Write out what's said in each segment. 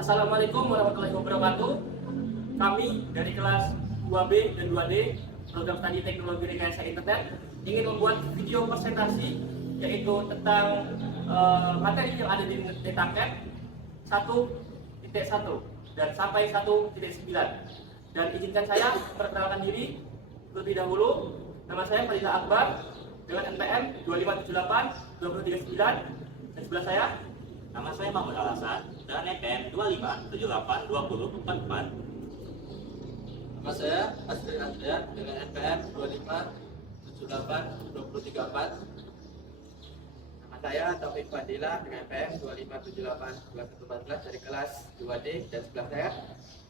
Assalamualaikum warahmatullahi wabarakatuh. Kami dari kelas 2B dan 2D program studi teknologi rekayasa internet ingin membuat video presentasi yaitu tentang materi yang ada di Netaket 1.1 dan sampai 1.9. Dan izinkan saya perkenalkan diri terlebih dahulu. Nama saya Fadila Akbar dengan NPM 2578 239 dan sebelah saya. Nama saya Mahmud Al-Hasan dengan NPM 2578 2044. Nama saya Asri Andrian dengan NPM 2578 234. Nama saya Taufik Fadila dengan NPM 2578 2114 dari kelas 2D dan sebelah saya.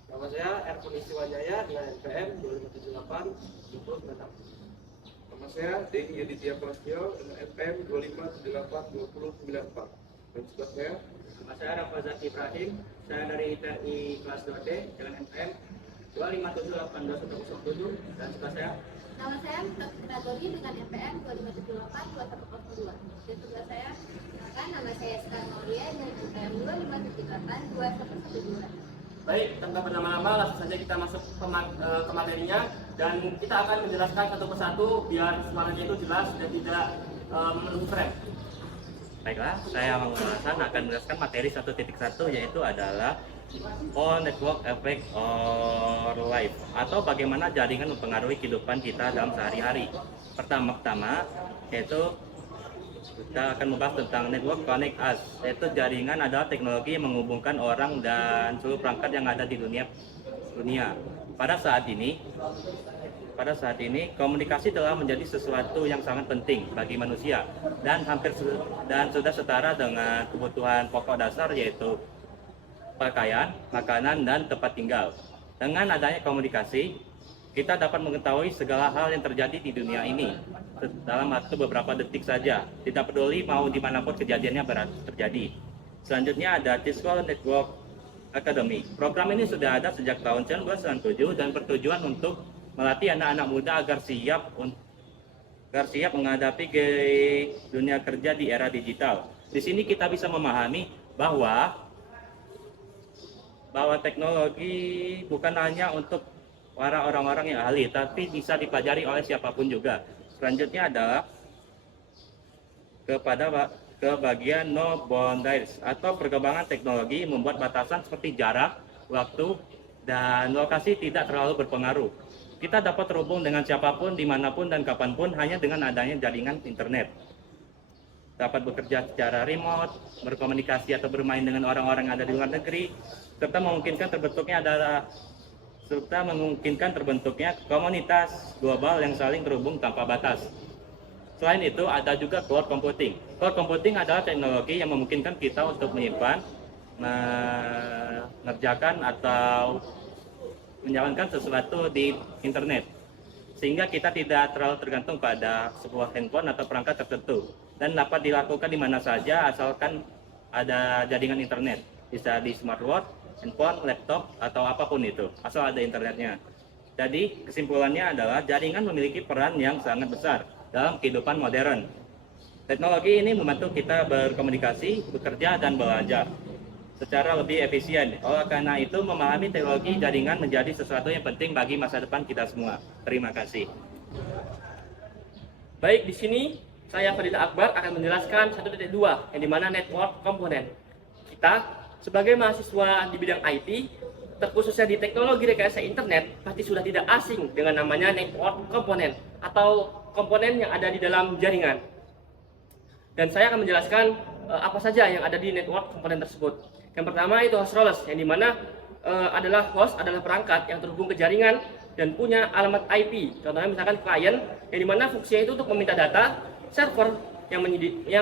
Nama saya Erpun Istiwajaya dengan NPM 2578 2096. Nama saya Denny Aditya Prasetyo dengan NPM 2578 2094. Dan sebelah saya. Nama saya Rafazat Ibrahim, saya dari TNI kelas 2D dengan NPM 2578 dan sebelah saya. Nama saya Nagori dengan NPM 2578 2102 dan sebelah saya. Nama saya Sekar Maulia dengan NPM 2578 2112. Baik, tanpa berlama-lama langsung saja kita masuk ke materinya dan kita akan menjelaskan satu persatu biar suaranya itu jelas dan tidak memenuhi frame. Baiklah, saya Mahmud Al-Hasan akan menjelaskan materi 1.1 yaitu adalah All Network Effect or Life atau bagaimana jaringan mempengaruhi kehidupan kita dalam sehari-hari. Pertama-tama yaitu kita akan membahas tentang Network Connect Us, yaitu jaringan adalah teknologi yang menghubungkan orang dan seluruh perangkat yang ada di dunia. Pada saat ini komunikasi telah menjadi sesuatu yang sangat penting bagi manusia dan sudah setara dengan kebutuhan pokok dasar yaitu pakaian, makanan, dan tempat tinggal. Dengan adanya komunikasi, kita dapat mengetahui segala hal yang terjadi di dunia ini dalam waktu beberapa detik saja, tidak peduli mau dimanapun kejadiannya terjadi. Selanjutnya ada Cisco Network Academy. Program ini sudah ada sejak tahun 1997 dan bertujuan untuk melatih anak-anak muda agar siap menghadapi dunia kerja di era digital. Di sini kita bisa memahami bahwa teknologi bukan hanya untuk para orang-orang yang ahli, tapi bisa dipelajari oleh siapapun juga. Selanjutnya adalah ke bagian no boundaries atau perkembangan teknologi membuat batasan seperti jarak, waktu, dan lokasi tidak terlalu berpengaruh. Kita dapat terhubung dengan siapapun, dimanapun, dan kapanpun hanya dengan adanya jaringan internet. Dapat bekerja secara remote, berkomunikasi atau bermain dengan orang-orang yang ada di luar negeri, serta memungkinkan terbentuknya komunitas global yang saling terhubung tanpa batas. Selain itu, ada juga cloud computing. Cloud computing adalah teknologi yang memungkinkan kita untuk menyimpan, mengerjakan atau menjalankan sesuatu di internet, sehingga kita tidak terlalu tergantung pada sebuah handphone atau perangkat tertentu, dan dapat dilakukan di mana saja asalkan ada jaringan internet. Bisa di smartwatch, handphone, laptop, atau apapun itu, asal ada internetnya. Jadi kesimpulannya adalah jaringan memiliki peran yang sangat besar dalam kehidupan modern. Teknologi ini membantu kita berkomunikasi, bekerja, dan belajar secara lebih efisien. Oleh karena itu, memahami teknologi jaringan menjadi sesuatu yang penting bagi masa depan kita semua. Terima kasih. Baik, di sini saya Fadila Akbar akan menjelaskan 1.2 yang dimana network komponen. Kita sebagai mahasiswa di bidang IT, terkhususnya di teknologi rekayasa internet, pasti sudah tidak asing dengan namanya network komponen atau komponen yang ada di dalam jaringan. Dan saya akan menjelaskan apa saja yang ada di network komponen tersebut. Yang pertama itu host roles, yang dimana adalah perangkat yang terhubung ke jaringan dan punya alamat IP. Contohnya misalkan klien, yang dimana fungsinya itu untuk meminta data, server yang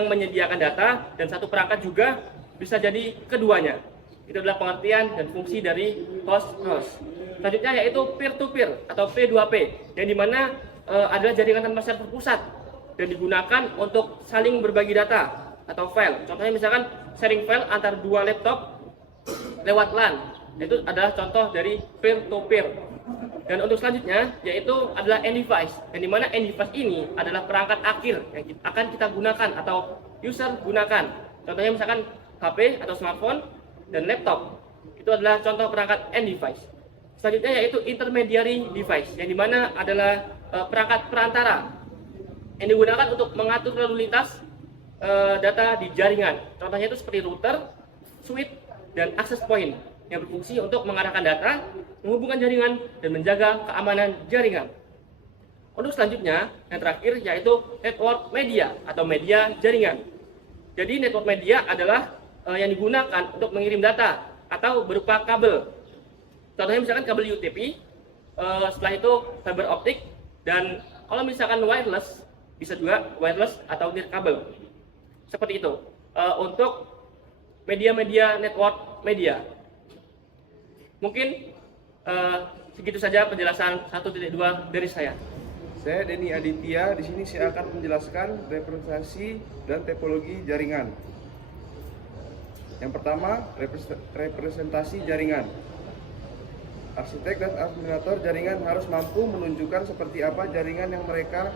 menyediakan data, dan satu perangkat juga bisa jadi keduanya. Itu adalah pengertian dan fungsi dari host roles. Selanjutnya yaitu peer-to-peer atau P2P, yang dimana adalah jaringan tanpa server pusat dan digunakan untuk saling berbagi data atau file. Contohnya misalkan sharing file antar dua laptop lewat LAN. Itu adalah contoh dari peer-to-peer. Dan untuk selanjutnya yaitu adalah end device, yang dimana end device ini adalah perangkat akhir yang akan kita gunakan atau user gunakan. Contohnya misalkan HP atau smartphone dan laptop. Itu adalah contoh perangkat end device. Selanjutnya yaitu intermediary device, yang dimana adalah perangkat perantara yang digunakan untuk mengatur lalu lintas data di jaringan. Contohnya itu seperti router, switch, dan access point yang berfungsi untuk mengarahkan data, menghubungkan jaringan, dan menjaga keamanan jaringan. Untuk selanjutnya, yang terakhir yaitu network media atau media jaringan. Jadi network media adalah yang digunakan untuk mengirim data atau berupa kabel. Contohnya misalkan kabel UTP, setelah itu fiber optik, dan kalau misalkan wireless, bisa juga wireless atau nirkabel. Seperti itu untuk media-media network media. Mungkin segitu saja penjelasan 1.2 dari saya. Saya Denny Aditya, di sini saya akan menjelaskan representasi dan topologi jaringan. Yang pertama, representasi jaringan. Arsitek dan administrator jaringan harus mampu menunjukkan seperti apa jaringan yang mereka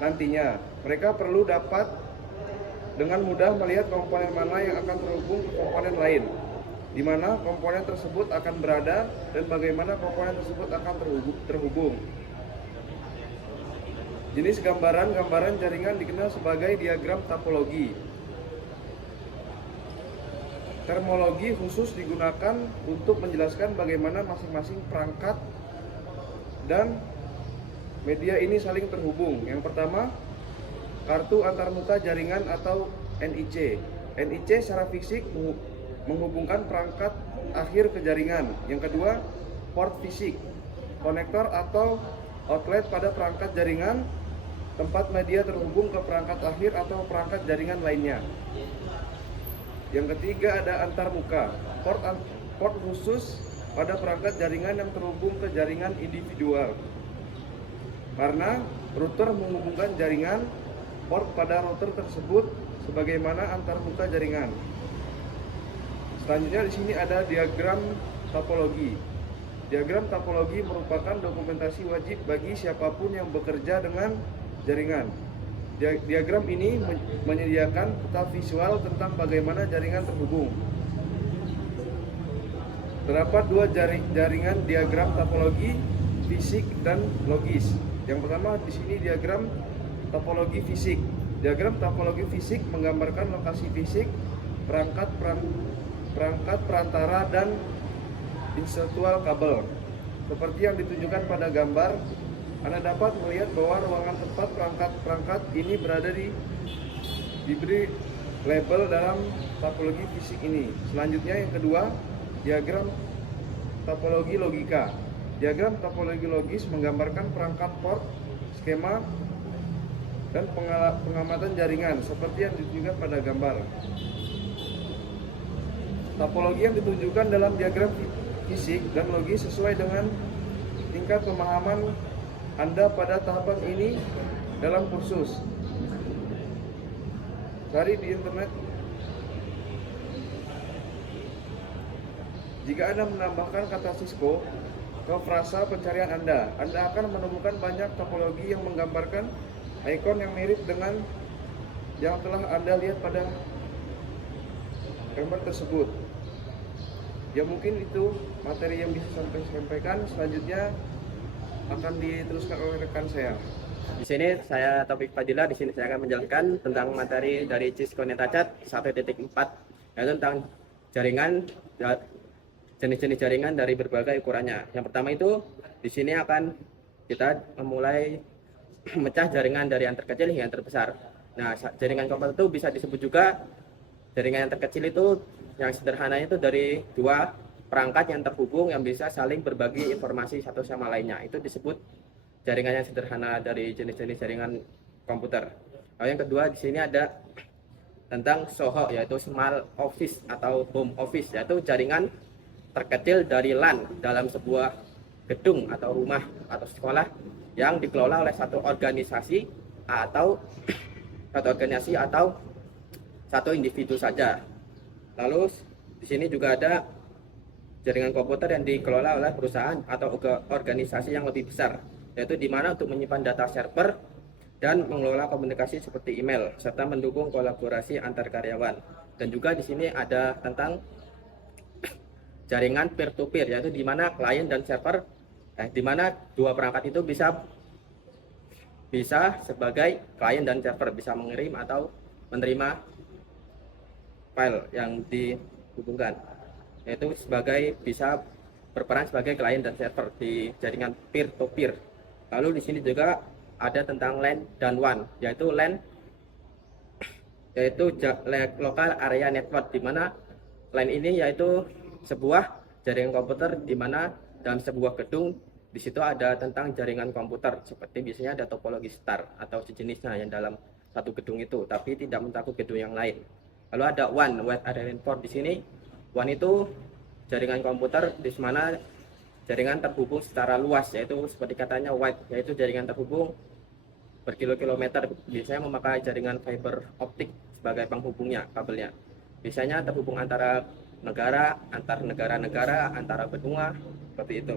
nantinya. Mereka perlu dapat dengan mudah melihat komponen mana yang akan terhubung ke komponen lain, di mana komponen tersebut akan berada, dan bagaimana komponen tersebut akan terhubung. Jenis gambaran jaringan dikenal sebagai diagram topologi. Terminologi khusus digunakan untuk menjelaskan bagaimana masing-masing perangkat dan media ini saling terhubung. Yang pertama, kartu antarmuka jaringan atau NIC. NIC secara fisik menghubungkan perangkat akhir ke jaringan. Yang kedua, port fisik, konektor atau outlet pada perangkat jaringan, tempat media terhubung ke perangkat akhir atau perangkat jaringan lainnya. Yang ketiga ada antarmuka, port khusus pada perangkat jaringan yang terhubung ke jaringan individual. Karena router menghubungkan jaringan, port pada router tersebut sebagaimana antarmuka jaringan. Selanjutnya di sini ada diagram topologi. Diagram topologi merupakan dokumentasi wajib bagi siapapun yang bekerja dengan jaringan. Diagram ini menyediakan peta visual tentang bagaimana jaringan terhubung. Terdapat dua jaringan diagram topologi, fisik dan logis. Yang pertama di sini diagram topologi fisik. Diagram topologi fisik menggambarkan lokasi fisik, perangkat perantara dan insertual kabel. Seperti yang ditunjukkan pada gambar, Anda dapat melihat bahwa ruangan tempat perangkat ini berada diberi label dalam topologi fisik ini. Selanjutnya yang kedua, diagram topologi logika. Diagram topologi logis menggambarkan perangkat port, skema, dan pengamatan jaringan seperti yang ditunjukkan pada gambar. Topologi yang ditunjukkan dalam diagram fisik dan logis sesuai dengan tingkat pemahaman Anda pada tahapan ini dalam kursus. Cari di internet. Jika Anda menambahkan kata Cisco ke frasa pencarian Anda akan menemukan banyak topologi yang menggambarkan ikon yang mirip dengan yang telah Anda lihat pada gambar tersebut. Ya mungkin itu materi yang bisa saya sampaikan. Selanjutnya akan diteruskan oleh rekan saya. Di sini saya Taufik Fadila. Di sini saya akan menjelaskan tentang materi dari Cisco NetAchat 1.4, yaitu tentang jaringan, jenis-jenis jaringan dari berbagai ukurannya. Yang pertama itu di sini akan kita memulai memecah jaringan dari yang terkecil hingga yang terbesar. Nah, jaringan komputer itu bisa disebut juga jaringan yang terkecil itu yang sederhananya itu dari dua perangkat yang terhubung yang bisa saling berbagi informasi satu sama lainnya. Itu disebut jaringan yang sederhana dari jenis-jenis jaringan komputer. Lalu yang kedua di sini ada tentang SOHO, yaitu Small Office atau Home Office, yaitu jaringan terkecil dari LAN dalam sebuah gedung atau rumah atau sekolah yang dikelola oleh satu organisasi atau satu individu saja. Lalu di sini juga ada jaringan komputer yang dikelola oleh perusahaan atau organisasi yang lebih besar, yaitu di mana untuk menyimpan data server dan mengelola komunikasi seperti email serta mendukung kolaborasi antar karyawan. Dan juga di sini ada tentang jaringan peer to peer, yaitu di mana klien dan server di mana dua perangkat itu bisa sebagai klien dan server, bisa mengirim atau menerima file yang dihubungkan, yaitu bisa berperan sebagai klien dan server di jaringan peer to peer. Lalu di sini juga ada tentang LAN dan WAN, yaitu LAN yaitu local area network, di mana LAN ini yaitu sebuah jaringan komputer di mana dalam sebuah gedung di situ ada tentang jaringan komputer, seperti biasanya ada topologi star atau sejenisnya yang dalam satu gedung itu, tapi tidak mencakup gedung yang lain. Lalu ada WAN, Wide Area Network. Di sini WAN itu jaringan komputer di mana jaringan terhubung secara luas, yaitu seperti katanya wide, yaitu jaringan terhubung berkilo-kilometer, biasanya memakai jaringan fiber optik sebagai penghubungnya, kabelnya. Biasanya terhubung antara negara, antar negara-negara, antara benua, seperti itu.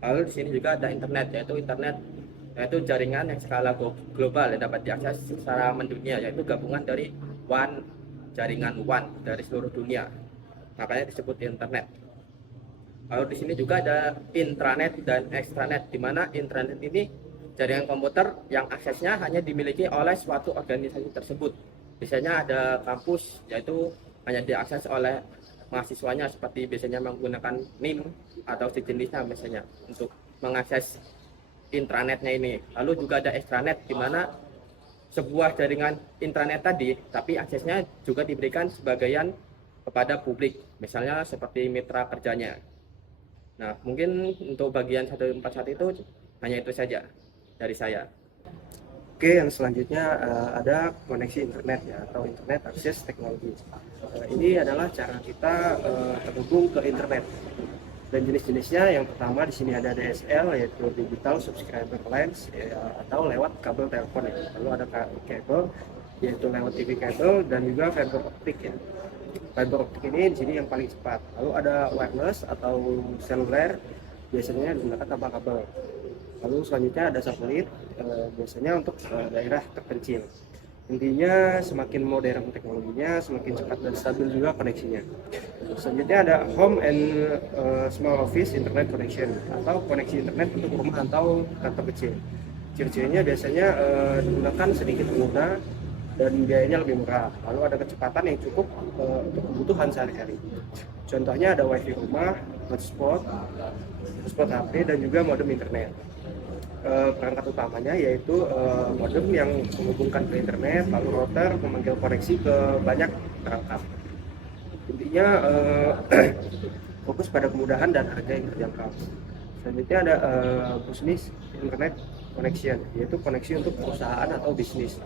Lalu di sini juga ada internet, yaitu jaringan yang skala global yang dapat diakses secara mendunia, yaitu gabungan dari jaringan WAN dari seluruh dunia. Makanya disebut internet. Lalu di sini juga ada intranet dan extranet, di mana intranet ini jaringan komputer yang aksesnya hanya dimiliki oleh suatu organisasi tersebut. Biasanya ada kampus, yaitu hanya diakses oleh mahasiswanya, seperti biasanya menggunakan NIM atau sejenisnya biasanya untuk mengakses intranetnya ini. Lalu juga ada extranet, di mana sebuah jaringan intranet tadi, tapi aksesnya juga diberikan sebagian kepada publik, misalnya seperti mitra kerjanya. Nah, mungkin untuk bagian 141 itu hanya itu saja dari saya. Oke, yang selanjutnya ada koneksi internet ya, atau internet akses teknologi. Ini adalah cara kita terhubung ke internet. Dan jenis-jenisnya, yang pertama di sini ada DSL, yaitu Digital Subscriber Lines, atau lewat kabel telepon ya. Lalu ada kabel, yaitu lewat TV kabel, dan juga fiber optik ya. Fiber optik ini di sini yang paling cepat. Lalu ada wireless atau seluler, biasanya digunakan tanpa kabel. Lalu selanjutnya ada satelit, biasanya untuk daerah terpencil. Intinya semakin modern teknologinya, semakin cepat dan stabil juga koneksinya. Selanjutnya ada home and small office internet connection, atau koneksi internet untuk rumah atau kantor kecil. Ciri-cirinya biasanya digunakan sedikit mudah dan biayanya lebih murah. Lalu ada kecepatan yang cukup untuk kebutuhan sehari-hari. Contohnya ada wifi rumah, hotspot HP, dan juga modem internet. Perangkat utamanya yaitu modem yang menghubungkan ke internet, lalu router memanggil koneksi ke banyak perangkat. Intinya fokus pada kemudahan dan harga yang terjangkau. Selanjutnya ada business internet connection, yaitu koneksi untuk perusahaan atau bisnis.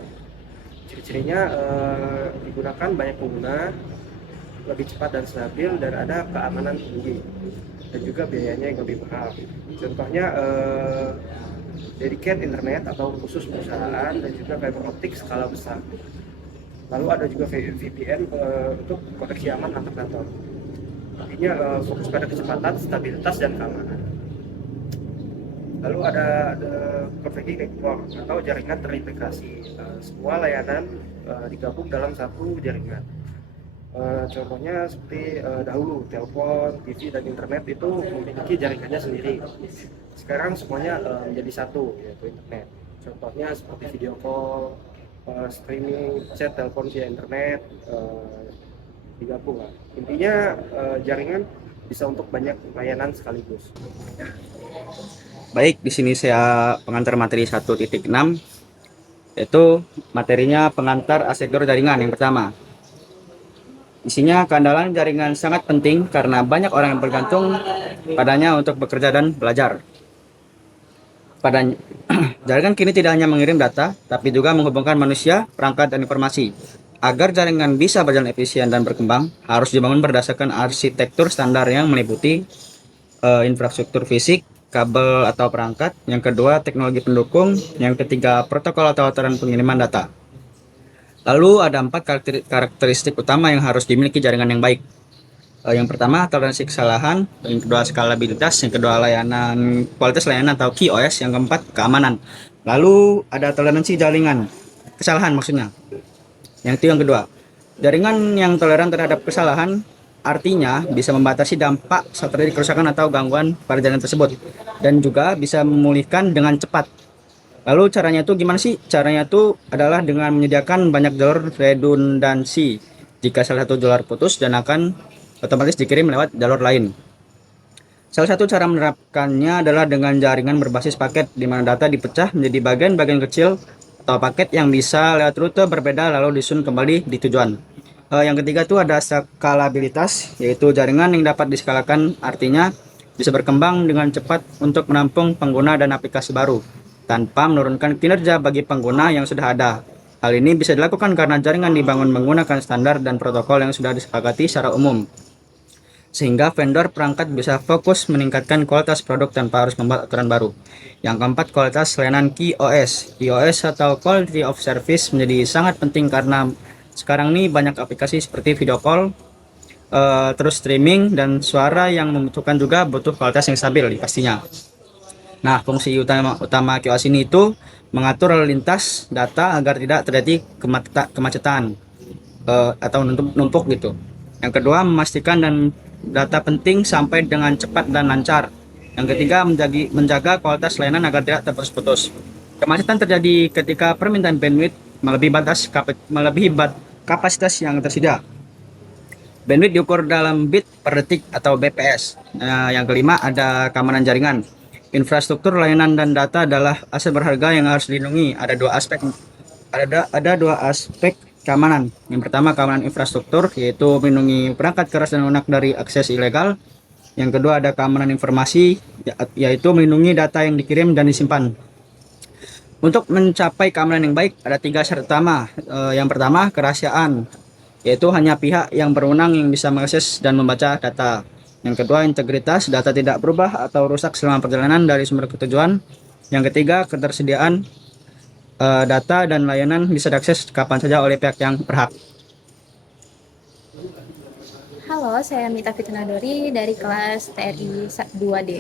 Ciri-cirinya digunakan banyak pengguna, lebih cepat dan stabil, dan ada keamanan tinggi, dan juga biayanya yang lebih mahal. Contohnya dedicated internet atau khusus perusahaan, dan juga fiber optik skala besar. Lalu ada juga VPN untuk koneksi aman antar kantor. Intinya fokus pada kecepatan, stabilitas, dan keamanan. Lalu ada converging network atau jaringan terintegrasi. Semua layanan digabung dalam satu jaringan. Contohnya seperti dahulu telepon, TV, dan internet itu memiliki jaringannya sendiri. Sekarang semuanya menjadi satu, yaitu internet. Contohnya seperti video call, streaming, chat, telepon via internet, digabung. Intinya jaringan bisa untuk banyak layanan sekaligus. Baik, di sini saya pengantar materi 1.6, yaitu materinya pengantar arsitektur jaringan yang pertama. Isinya keandalan jaringan sangat penting karena banyak orang yang bergantung padanya untuk bekerja dan belajar. Jaringan kini tidak hanya mengirim data, tapi juga menghubungkan manusia, perangkat, dan informasi. Agar jaringan bisa berjalan efisien dan berkembang, harus dibangun berdasarkan arsitektur standar yang meliputi infrastruktur fisik, kabel atau perangkat, yang kedua teknologi pendukung, yang ketiga protokol atau aturan pengiriman data. Lalu ada 4 karakteristik utama yang harus dimiliki jaringan yang baik. Yang pertama toleransi kesalahan, yang kedua skalabilitas, yang kedua kualitas layanan atau QoS, yang keempat keamanan. Lalu ada toleransi jaringan, kesalahan maksudnya. Yang kedua, jaringan yang toleran terhadap kesalahan artinya bisa membatasi dampak saat terjadi kerusakan atau gangguan pada jaringan tersebut dan juga bisa memulihkan dengan cepat. Lalu caranya itu gimana sih? Caranya itu adalah dengan menyediakan banyak jalur redundansi. Jika salah satu jalur putus dan akan otomatis dikirim lewat jalur lain. Salah satu cara menerapkannya adalah dengan jaringan berbasis paket, di mana data dipecah menjadi bagian-bagian kecil atau paket yang bisa lewat rute berbeda lalu disusun kembali di tujuan. Yang ketiga itu ada skalabilitas, yaitu jaringan yang dapat diskalakan, artinya bisa berkembang dengan cepat untuk menampung pengguna dan aplikasi baru tanpa menurunkan kinerja bagi pengguna yang sudah ada. Hal ini bisa dilakukan karena jaringan dibangun menggunakan standar dan protokol yang sudah disepakati secara umum, sehingga vendor perangkat bisa fokus meningkatkan kualitas produk tanpa harus membuat aturan baru. Yang keempat, kualitas layanan QoS. QoS atau Quality of Service menjadi sangat penting karena sekarang ini banyak aplikasi seperti video call, terus streaming dan suara yang membutuhkan juga butuh kualitas yang stabil pastinya. Nah, fungsi utama QoS ini itu mengatur lalu lintas data agar tidak terjadi kemacetan atau numpuk gitu. Yang kedua, memastikan dan data penting sampai dengan cepat dan lancar. Yang ketiga, menjaga kualitas layanan agar tidak terputus-putus. Kemacetan terjadi ketika permintaan bandwidth melebihi kapasitas yang tersedia. Bandwidth diukur dalam bit per detik atau BPS. Yang kelima, ada keamanan jaringan. Infrastruktur layanan dan data adalah aset berharga yang harus dilindungi. Ada dua aspek keamanan. Yang pertama, keamanan infrastruktur, yaitu melindungi perangkat keras dan lunak dari akses ilegal. Yang kedua, ada keamanan informasi, yaitu melindungi data yang dikirim dan disimpan. Untuk mencapai keamanan yang baik, ada 3 syarat utama. Yang pertama, kerahasiaan, yaitu hanya pihak yang berwenang yang bisa mengakses dan membaca data. Yang kedua, integritas, data tidak berubah atau rusak selama perjalanan dari sumber ke tujuan. Yang ketiga, ketersediaan data dan layanan bisa diakses kapan saja oleh pihak yang berhak. Halo, saya Mita Fitnadori dari kelas TRI 2D.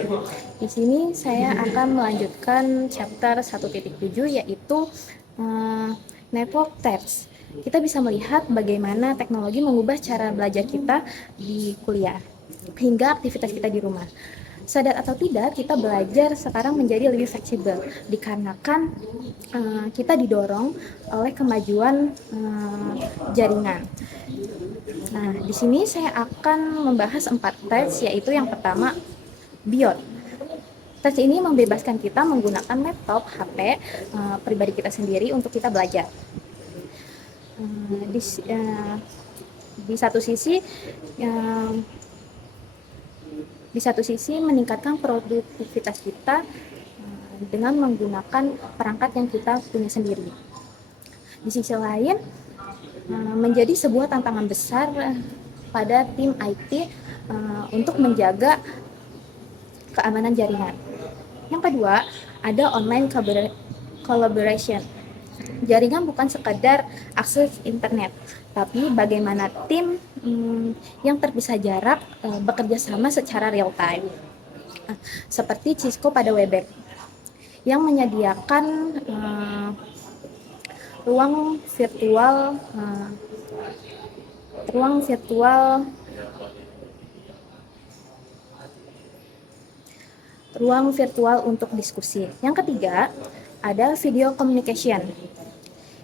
Di sini saya akan melanjutkan chapter 1.7 yaitu Network Tabs. Kita bisa melihat bagaimana teknologi mengubah cara belajar kita di kuliah hingga aktivitas kita di rumah. Sadar atau tidak, kita belajar sekarang menjadi lebih fleksibel dikarenakan kita didorong oleh kemajuan jaringan. Nah, di sini saya akan membahas 4 tabs, yaitu yang pertama, Beyond. Tabs ini membebaskan kita menggunakan laptop, HP pribadi kita sendiri untuk kita belajar. Di satu sisi meningkatkan produktivitas kita dengan menggunakan perangkat yang kita punya sendiri. Di sisi lain, menjadi sebuah tantangan besar pada tim IT untuk menjaga keamanan jaringan. Yang kedua, ada online collaboration. Jaringan bukan sekadar akses internet, tapi bagaimana tim yang terpisah jarak bekerja sama secara real time. Seperti Cisco pada Webex yang menyediakan ruang virtual untuk diskusi. Yang ketiga, ada video communication.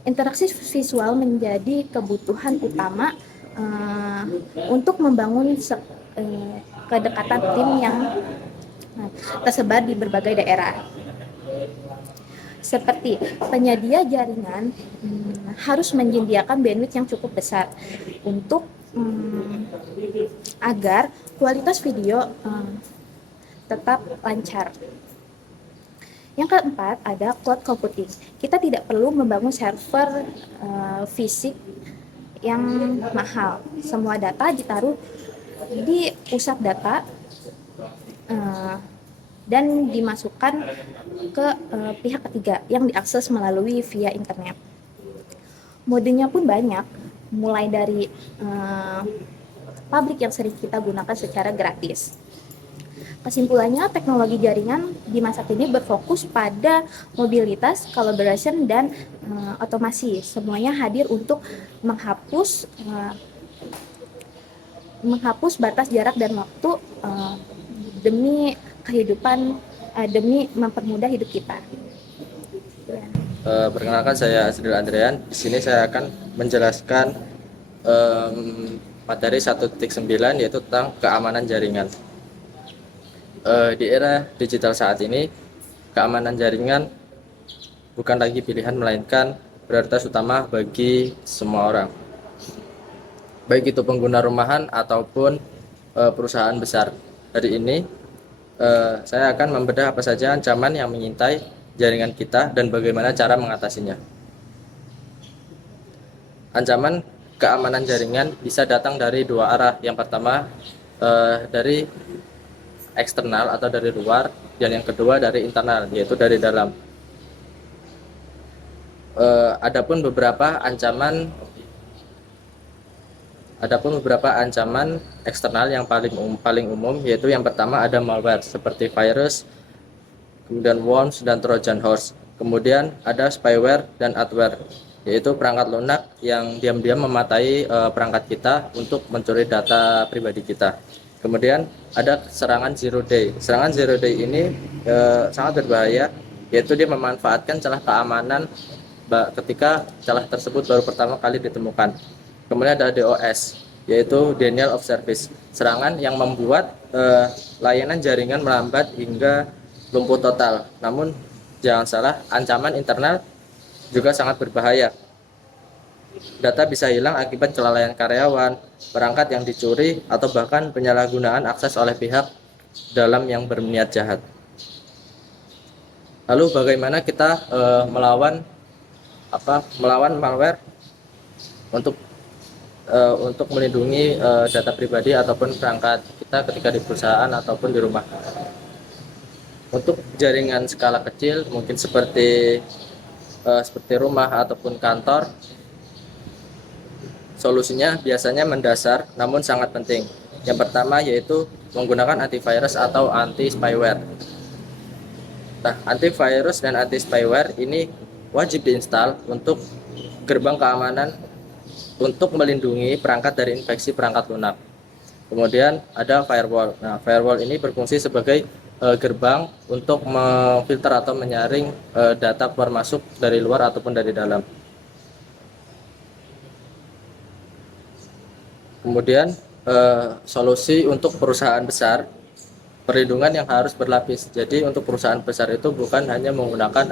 Interaksi visual menjadi kebutuhan utama untuk membangun kedekatan tim yang tersebar di berbagai daerah. Seperti penyedia jaringan harus menyediakan bandwidth yang cukup besar untuk agar kualitas video tetap lancar. Yang keempat, ada cloud computing. Kita tidak perlu membangun server fisik yang mahal. Semua data ditaruh di pusat data dan dimasukkan ke pihak ketiga yang diakses melalui via internet. Modenya pun banyak, mulai dari publik yang sering kita gunakan secara gratis. Kesimpulannya, teknologi jaringan di masa kini berfokus pada mobilitas, collaboration, dan otomasi. Semuanya hadir untuk menghapus menghapus batas jarak dan waktu demi kehidupan, demi mempermudah hidup kita. Ya. Perkenalkan, saya Asril Andrean. Di sini saya akan menjelaskan materi 1.9, yaitu tentang keamanan jaringan. Di era digital saat ini, keamanan jaringan bukan lagi pilihan, melainkan prioritas utama bagi semua orang, baik itu pengguna rumahan ataupun perusahaan besar. Hari ini saya akan membedah apa saja ancaman yang mengintai jaringan kita dan bagaimana cara mengatasinya. Ancaman keamanan jaringan bisa datang dari dua arah. Yang pertama dari eksternal atau dari luar, dan yang kedua dari internal, yaitu dari dalam. Adapun beberapa ancaman eksternal yang paling umum, yaitu yang pertama ada malware seperti virus, kemudian worms dan trojan horse. Kemudian ada spyware dan adware, yaitu perangkat lunak yang diam-diam mematai perangkat kita untuk mencuri data pribadi kita. Kemudian ada serangan zero day. Serangan zero day ini sangat berbahaya, yaitu dia memanfaatkan celah keamanan ketika celah tersebut baru pertama kali ditemukan. Kemudian ada DOS, yaitu denial of service. Serangan yang membuat layanan jaringan melambat hingga lumpuh total. Namun jangan salah, ancaman internal juga sangat berbahaya. Data bisa hilang akibat kelalaian karyawan, perangkat yang dicuri, atau bahkan penyalahgunaan akses oleh pihak dalam yang berniat jahat. Lalu bagaimana kita melawan malware untuk melindungi data pribadi ataupun perangkat kita ketika di perusahaan ataupun di rumah? Untuk jaringan skala kecil, mungkin seperti rumah ataupun kantor, solusinya biasanya mendasar namun sangat penting. Yang pertama yaitu menggunakan antivirus atau anti-spyware. Nah, antivirus dan anti-spyware ini wajib diinstal untuk gerbang keamanan untuk melindungi perangkat dari infeksi perangkat lunak. Kemudian ada firewall. Nah, firewall ini berfungsi sebagai gerbang untuk memfilter atau menyaring data keluar masuk dari luar ataupun dari dalam. Kemudian solusi untuk perusahaan besar, perlindungan yang harus berlapis. Jadi untuk perusahaan besar itu bukan hanya menggunakan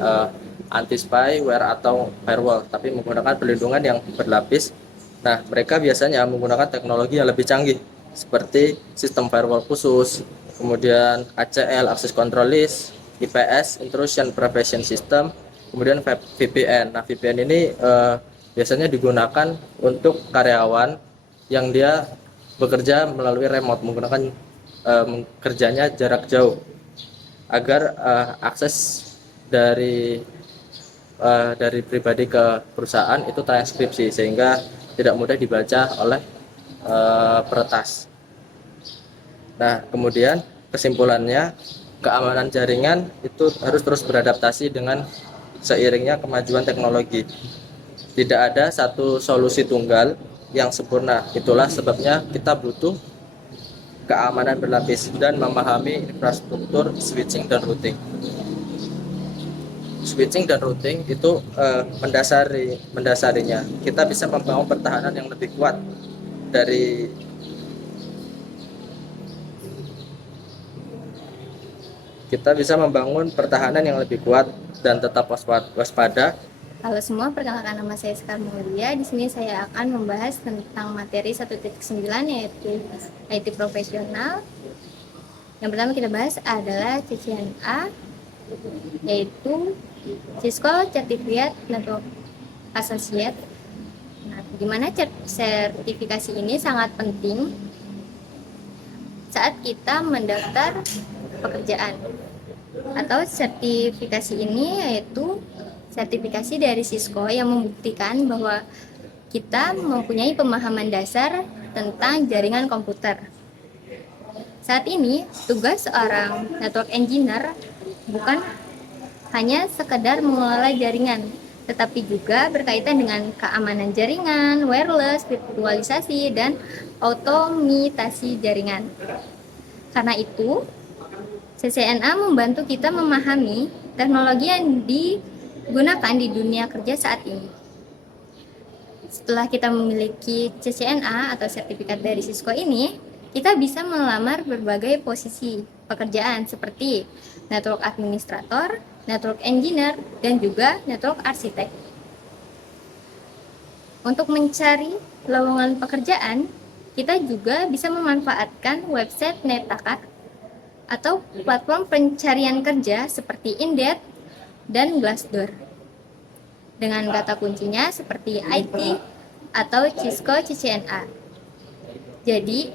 anti spyware atau firewall, tapi menggunakan perlindungan yang berlapis. Nah, mereka biasanya menggunakan teknologi yang lebih canggih seperti sistem firewall khusus, kemudian ACL (Access Control List), IPS (Intrusion Prevention System), kemudian VPN. Nah, VPN ini biasanya digunakan untuk karyawan yang dia bekerja melalui remote, menggunakan kerjanya jarak jauh, agar akses dari pribadi ke perusahaan itu transkripsi sehingga tidak mudah dibaca oleh peretas. Nah, kemudian kesimpulannya, keamanan jaringan itu harus terus beradaptasi dengan seiringnya kemajuan teknologi. Tidak ada satu solusi tunggal yang sempurna. Itulah sebabnya kita butuh keamanan berlapis dan memahami infrastruktur switching dan routing. Switching dan routing itu mendasarinya. Kita bisa membangun pertahanan yang lebih kuat dari dan tetap waspada. Halo semua, perkenalkan nama saya Sekar Mulia. Di sini saya akan membahas tentang materi 1.9 yaitu IT profesional. Yang pertama kita bahas adalah CCNA, yaitu Cisco Certificate Network Associate. Nah, di mana sertifikasi ini sangat penting saat kita mendaftar pekerjaan. Atau sertifikasi ini yaitu sertifikasi dari Cisco yang membuktikan bahwa kita mempunyai pemahaman dasar tentang jaringan komputer. Saat ini, tugas seorang network engineer bukan hanya sekedar mengelola jaringan, tetapi juga berkaitan dengan keamanan jaringan, wireless, virtualisasi, dan otomitasi jaringan. Karena itu, CCNA membantu kita memahami teknologi yang digunakan di dunia kerja saat ini. Setelah kita memiliki CCNA atau sertifikat dari Cisco ini, kita bisa melamar berbagai posisi pekerjaan seperti network administrator, network engineer, dan juga network arsitek. Untuk mencari lowongan pekerjaan, kita juga bisa memanfaatkan website Netakat atau platform pencarian kerja seperti Indeed dan Glassdoor. Dengan kata kuncinya seperti IT atau Cisco CCNA. Jadi,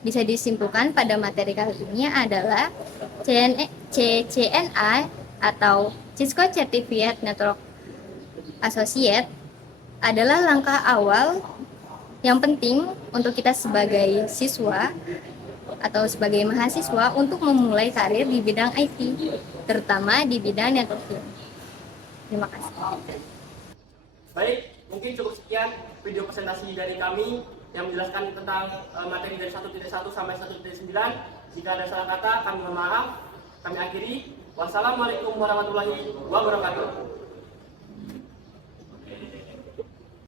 bisa disimpulkan pada materi kali ini adalah CCNA atau Cisco Certified Network Associate adalah langkah awal yang penting untuk kita sebagai siswa atau sebagai mahasiswa untuk memulai karir di bidang IT, terutama di bidang networking. Terima kasih. Baik, mungkin cukup sekian video presentasi dari kami yang menjelaskan tentang materi dari 1.1 sampai 1.9. Jika ada salah kata, kami mohon maaf. Kami akhiri. Wassalamualaikum warahmatullahi wabarakatuh.